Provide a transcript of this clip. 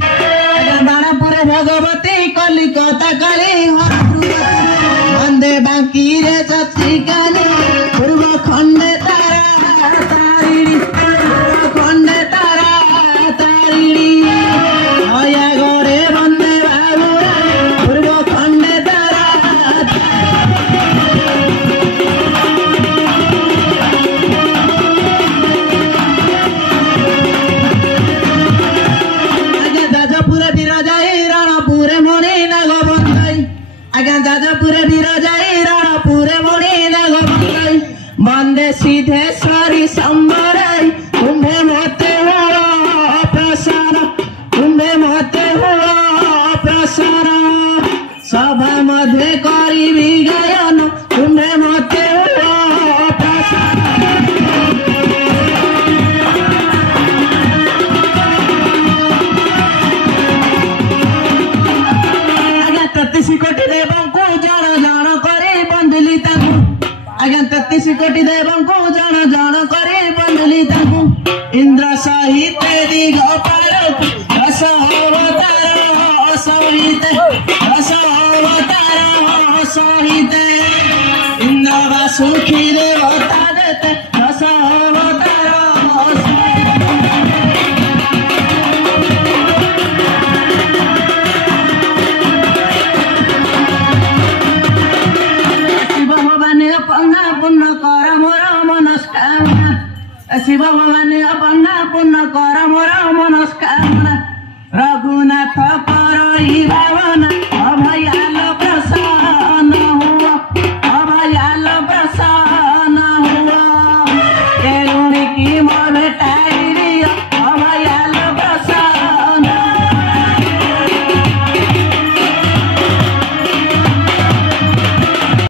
बाणापुर भगवती कलिकता काली वंदे बांकी रे चची काली पूर्व खंडे तारा तारिणी खंडे तारा तारिणी हया गरे वंदे बाबुरा पूर्व खंडे तारा जाजपुर बिराजाई रणपुर मणि नाग बंधाई आज्ञा जाजपुर बिराजाई रणपुर मणि नाग बंधाई वंदे सिद्धेश्वरी संबराई तुम्हें मते हो प्रसार तुम्हें मते हो प्रसार सभा मध्य करी गायन तुम्हें मते हो प्रसार तेतीस कोटी देवों को जान जान करे बंदली तकू आज्ञा 33 कोटी देवों को जान जान करे बंदली तकू इंद्र सहित दिगपाल दश अवतार सहित दश अवतार सहित इंद्र वासुकी देवता देते दश अवतार शिव भवानी अपना पुण्य कर मोर मनस्कामना रघुनाथ कर